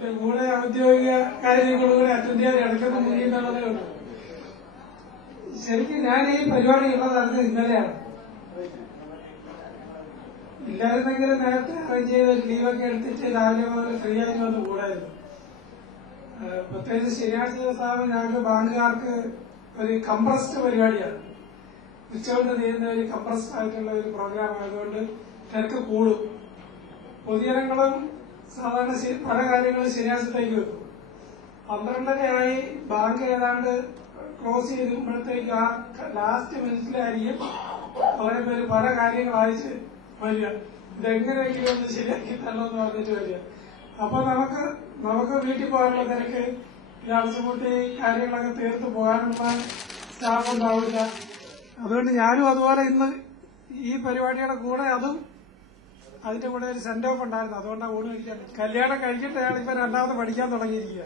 കൂടെ ഔദ്യോഗിക കാര്യങ്ങളിലൂടെ അറ്റൻഡ് ചെയ്യാൻ ഇടയ്ക്കൊക്കെ മുങ്ങിയെന്നുള്ളതേ ഉള്ളൂ. ശരിക്കും ഞാൻ ഈ പരിപാടി ഉള്ളതാണ് ഇന്നലെയാണ്. ഇല്ലായിരുന്നെങ്കിൽ നേരത്തെ അറേഞ്ച് ചെയ്ത് ലീവൊക്കെ എടുത്തിട്ട് രാവിലെ മുതൽ ഫ്രീ ആയിട്ട് വന്ന് കൂടായിരുന്നു. പ്രത്യേകിച്ച് ശനിയാഴ്ച ദിവസമാണ് ഞങ്ങൾക്ക് ബാങ്കുകാർക്ക് ഒരു കംപ്രസ്ഡ് പരിപാടിയാണ്. ഉച്ചകൊണ്ട് തീരുന്ന ഒരു കംപ്രസ്ഡ് ആയിട്ടുള്ള ഒരു പ്രോഗ്രാം ആയതുകൊണ്ട് തിരക്ക് കൂടും. പൊതുജനങ്ങളും സാധാരണ പല കാര്യങ്ങളും ശനിയാഴ്ചത്തേക്ക് വെക്കും. 12:30 ബാങ്ക് ഏതാണ്ട് ക്ലോസ് ചെയ്യുമ്പോഴത്തേക്ക് ആ ലാസ്റ്റ് മിനിറ്റിലായിരിക്കും കുറെ പേര് പല കാര്യങ്ങൾ അയച്ച് വരിക. ഇതെങ്ങനെയെങ്കിലും ഒന്ന് ശരിയാക്കി തരണമെന്ന് പറഞ്ഞിട്ട് വരിക. അപ്പൊ നമുക്ക് വീട്ടിൽ പോകാനുള്ള തിരക്ക്, ഈ അടച്ചുപൂട്ടി കാര്യങ്ങളൊക്കെ തീർത്ത് പോകാനുള്ള സ്റ്റാഫ് ഉണ്ടാവില്ല. അതുകൊണ്ട് ഞാനും അതുപോലെ ഇന്ന് ഈ പരിപാടിയുടെ കൂടെ അതിന്റെ കൂടെ ഒരു സെന്റ് ഓഫ് ഉണ്ടായിരുന്നു. അതുകൊണ്ടാണ് ഊണ് കഴിക്കാൻ. കല്യാണം കഴിഞ്ഞിട്ട് അയാളിപ്പോ രണ്ടാമത് പഠിക്കാൻ തുടങ്ങിയിരിക്കുക.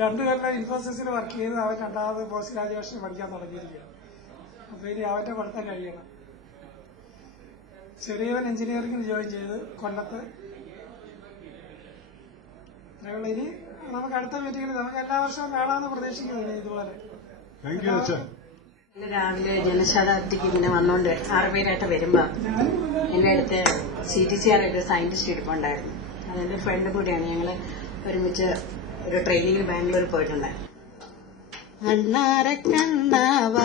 2 കൊല്ലം ഇൻഫോസിസിൽ വർക്ക് ചെയ്ത് അവൻ രണ്ടാമത് പോസ്റ്റ് ഗ്രാജുവേഷൻ പഠിക്കാൻ തുടങ്ങിയിരിക്കുക. അപ്പൊ ഇനി അവന്റെ പഠിത്തം കഴിയണം. ചെറിയവൻ എഞ്ചിനീയറിംഗിന് ജോയിൻ ചെയ്ത് കൊല്ലത്ത്. ഇനി നമുക്ക് അടുത്ത മീറ്റിംഗിൽ നമുക്ക് എല്ലാ വർഷവും കാണാമെന്ന് പ്രതീക്ഷിക്കുന്നില്ല ഇതുപോലെ. രാവിലെ ജനശതാബ്ദിക്ക് ഇങ്ങനെ വന്നോണ്ട് 6 പേരായിട്ട് വരുമ്പോ എന്റെ അടുത്ത് CTCR ഒരു സയന്റിസ്റ്റ് ഇരിപ്പുണ്ടായിരുന്നു. അതെന്റെ ഫ്രണ്ട് കൂടിയാണ്. ഞങ്ങള് ഒരുമിച്ച് ഒരു ട്രെയിനിങ്ങിൽ ബാംഗ്ലൂർ പോയിട്ടുണ്ട്. അണ്ണാര കണ്ണാവ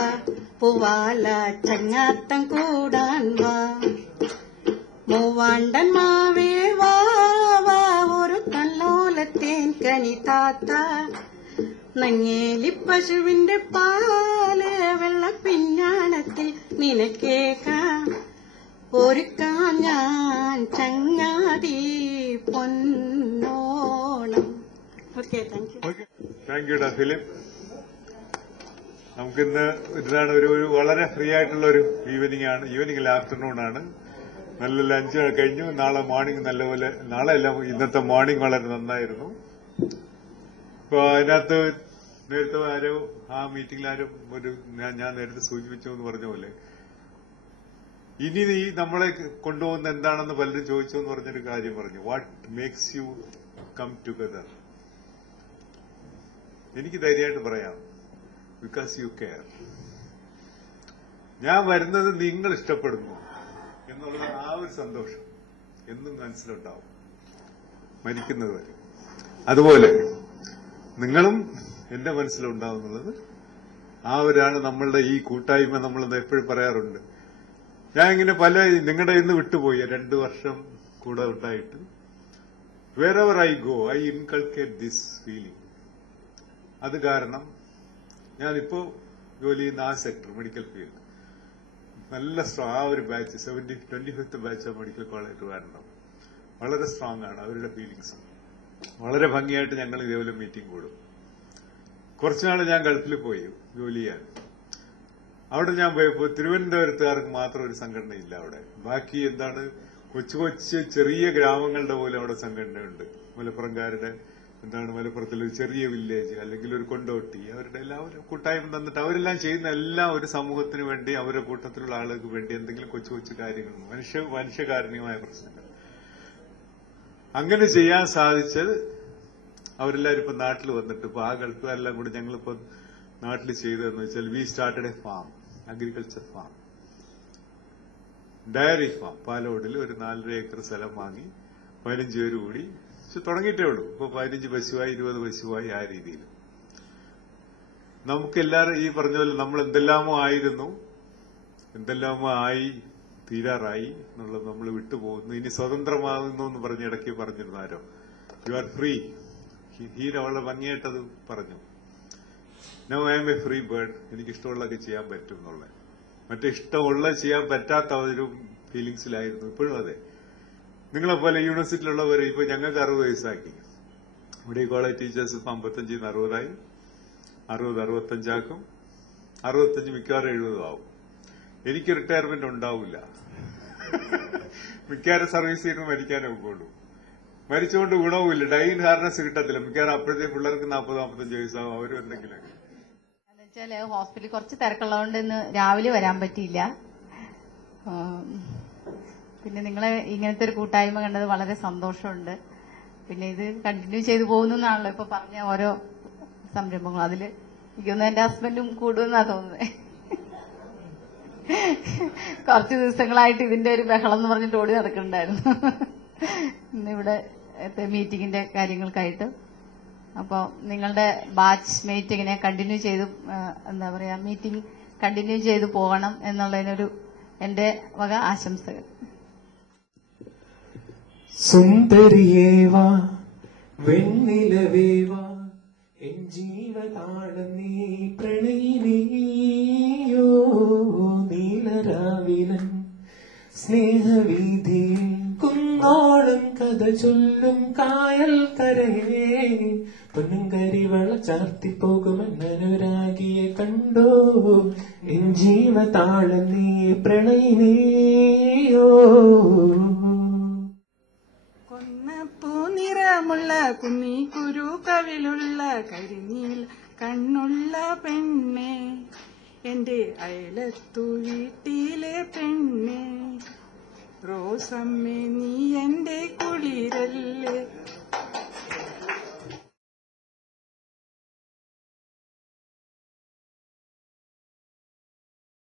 പൂവാല ചങ്ങാത്തം കൂടാൻ വാ, മൂവാണ്ടൻ മാവേ വാ ഒരു കണ്ണോലത്തേൻ കനി താത്ത, നങ്ങേലി പശുവിന്റെ പാല് വെള്ളപ്പിഞ്ഞാണത്തിൽ നിനക്കേക്കാം ഒരുക്കാൻ ഞാൻ ചങ്ങാതി Ponnonam. Okay, thank you Philip. നമുക്കിന്ന് ഇതാണ് ഒരു വളരെ ഫ്രീ ആയിട്ടുള്ള ഒരു ഈവനിംഗ് ആഫ്റ്റർനൂൺ ആണ്. നല്ല ലഞ്ച് കഴിഞ്ഞു. നാളെ മോർണിംഗ് നല്ലപോലെ, നാളെ എല്ലാം ഇന്നത്തെ മോർണിംഗ് വളരെ നന്നായിരുന്നു. ഇപ്പൊ അതിനകത്ത് നേരത്തെ ആരോ ആ മീറ്റിംഗിൽ ആരും ഞാൻ നേരത്തെ സൂചിപ്പിച്ചു എന്ന് പറഞ്ഞ പോലെ ഇനി നീ നമ്മളെ കൊണ്ടുപോകുന്ന എന്താണെന്ന് പലരും ചോദിച്ചു എന്ന് പറഞ്ഞൊരു കാര്യം പറഞ്ഞു. What makes you come together? എനിക്ക് ധൈര്യമായിട്ട് പറയാം, ബിക്കോസ് യു കെയർ. ഞാൻ വരുന്നത് നിങ്ങൾ ഇഷ്ടപ്പെടുന്നു എന്നുള്ള ആ ഒരു സന്തോഷം എന്നും മനസ്സിലുണ്ടാവും മരിക്കുന്നത് വരെ. അതുപോലെ നിങ്ങളും എന്റെ മനസ്സിലുണ്ടാവുന്നുള്ളത് ആ ഒരാണ് നമ്മളുടെ ഈ കൂട്ടായ്മ. നമ്മളത് എപ്പോഴും പറയാറുണ്ട്. ഞാൻ ഇങ്ങനെ നിങ്ങളുടെ ഇന്ന് വിട്ടുപോയി 2 വർഷം കൂടെ ഉണ്ടായിട്ട് wherever I go I inculcate this feeling. അത് കാരണം ഞാനിപ്പോ ജോലി ചെയ്യുന്ന ആ സെക്ടർ മെഡിക്കൽ ഫീൽഡ് നല്ല സ്ട്രോങ്. ആ ഒരു batch 25th batch of medical college വരണം വളരെ സ്ട്രോങ് ആണ്. അവരുടെ ഫീലിങ്സ് വളരെ ഭംഗിയായിട്ട് ഞങ്ങൾ ഇതേപോലെ മീറ്റിംഗ് കൂടും. കുറച്ചുനാൾ ഞാൻ ഗൾഫിൽ പോയി ജോലി ചെയ്യാൻ. അവിടെ ഞാൻ പോയപ്പോൾ തിരുവനന്തപുരത്തുകാർക്ക് മാത്രം ഒരു സംഘടനയില്ല അവിടെ. ബാക്കി എന്താണ് കൊച്ചു ചെറിയ ഗ്രാമങ്ങളുടെ പോലെ അവിടെ സംഘടനയുണ്ട്. മലപ്പുറംകാരുടെ മലപ്പുറത്തിലെ ഒരു ചെറിയ വില്ലേജ് അല്ലെങ്കിൽ ഒരു കൊണ്ടോട്ടി, അവരുടെ എല്ലാവരും കൂട്ടായ്മ തന്നിട്ട് അവരെല്ലാം ചെയ്യുന്ന എല്ലാം ഒരു സമൂഹത്തിന് വേണ്ടി, അവരുടെ കൂട്ടത്തിലുള്ള ആളുകൾക്ക് വേണ്ടി എന്തെങ്കിലും കൊച്ചു കാര്യങ്ങൾ, മനുഷ്യകാരുണ്യമായ പ്രശ്നങ്ങൾ അങ്ങനെ ചെയ്യാൻ സാധിച്ചത്. അവരെല്ലാവരും ഇപ്പൊ നാട്ടിൽ വന്നിട്ട് ഇപ്പൊ ആ ഗൾഫുകാരെല്ലാം കൂടി ഞങ്ങളിപ്പോ നാട്ടിൽ ചെയ്തതെന്ന് വെച്ചാൽ we started a farm, agriculture farm, dairy farm. പാലോടിൽ ഒരു 4.5 ഏക്കർ സ്ഥലം വാങ്ങി 15 പേര് കൂടി തുടങ്ങിയിട്ടേ ഉള്ളൂ. ഇപ്പൊ 15 പശുവായി 20 പശുവായി. ആ രീതിയിൽ നമുക്കെല്ലാവരും ഈ പറഞ്ഞ പോലെ നമ്മൾ എന്തെല്ലാമോ ആയിരുന്നു, എന്തെല്ലാമോ ആയി തീരാറായി എന്നുള്ളത് നമ്മൾ വിട്ടുപോകുന്നു. ഇനി സ്വതന്ത്രമാകുന്നു എന്ന് പറഞ്ഞ് ഇടയ്ക്ക് പറഞ്ഞിരുന്നാരോ, യു ആർ ഫ്രീ. ഹീര വളരെ ഭംഗിയായിട്ടത് പറഞ്ഞു. Now I M A free bird. എനിക്ക് ഇഷ്ടമുള്ളതൊക്കെ ചെയ്യാൻ പറ്റും എന്നുള്ള, മറ്റേ ഇഷ്ടമുള്ള ചെയ്യാൻ പറ്റാത്ത ഒരു ഫീലിങ്സിലായിരുന്നു. ഇപ്പോഴും അതെ. നിങ്ങളെപ്പോലെ യൂണിവേഴ്സിറ്റിയിലുള്ളവരെ ഇപ്പൊ ഞങ്ങൾക്ക് 60 വയസ്സാക്കി. മെഡിക്കൽ കോളേജ് ടീച്ചേഴ്സ് ഇപ്പൊ 55 60 65 ആക്കും. 65 മിക്കവാറും 70 ആവും. എനിക്ക് റിട്ടയർമെന്റ് ഉണ്ടാവില്ല. മിക്കവാറും സർവീസ് ചെയ്യുമ്പോൾ മരിക്കാനേ ഒക്കുള്ളൂ. മരിച്ചുകൊണ്ട് ഗുണവുമില്ല, ഡൈൻ ഹാർനസ് കിട്ടത്തില്ല. മിക്കവാറും അപ്പോഴത്തേക്ക് പിള്ളേർക്ക് 40-45 വയസ്സാവും. അവരും എന്തെങ്കിലും വെച്ചാല് ഹോസ്പിറ്റലിൽ കുറച്ച് തിരക്കുള്ളതുകൊണ്ട് ഇന്ന് രാവിലെ വരാൻ പറ്റിയില്ല. പിന്നെ നിങ്ങളെ ഇങ്ങനത്തെ ഒരു കൂട്ടായ്മ കണ്ടത് വളരെ സന്തോഷമുണ്ട്. പിന്നെ ഇത് കണ്ടിന്യൂ ചെയ്തു പോകുന്നു എന്നാണല്ലോ ഇപ്പൊ പറഞ്ഞ ഓരോ സംരംഭങ്ങളും. അതില് എനിക്കൊന്നും എന്റെ ഹസ്ബൻഡും കൂടുമെന്നാ തോന്നുന്നത്. കുറച്ച് ദിവസങ്ങളായിട്ട് ഇതിന്റെ ഒരു ബഹളം എന്ന് പറഞ്ഞിട്ട് ഓടി നടക്കുന്നുണ്ടായിരുന്നു ഇന്നിവിടെ മീറ്റിങ്ങിന്റെ കാര്യങ്ങൾക്കായിട്ട്. അപ്പോൾ നിങ്ങളുടെ ബാച്ച് മേറ്റ് ഇങ്ങനെ കണ്ടിന്യൂ ചെയ്ത് എന്താ പറയാ മീറ്റിംഗ് കണ്ടിന്യൂ ചെയ്ത് പോകണം എന്നുള്ളതിനൊരു എന്റെ വക ആശംസകൾ. സുന്ദരിയേവാ വെണ്ണിലവേവാ എൻ ജീവതാളം നീ പ്രണയിനിയോ നീലരാവിലൻ സ്നേഹവീതിയിൽ കുന്നോളം കഥ ചൊല്ലും കായൽ കരയേ പൊന്നും കരിവള ചാർത്തിപ്പോകുമെന്നൊരാകിയെ കണ്ടോ എൻ ജീവതാളം നീ പ്രണയിനിയോ. നിറമുള്ള കുഞ്ഞി കുരു കവിളുള്ള കരിനീൽ കണ്ണുള്ള പെണ്ണെ എന്റെ അയലത്തു വീട്ടിലെ പെണ്ണെ റോസമ്മേ നീ എന്റെ കുളിരല്ലേ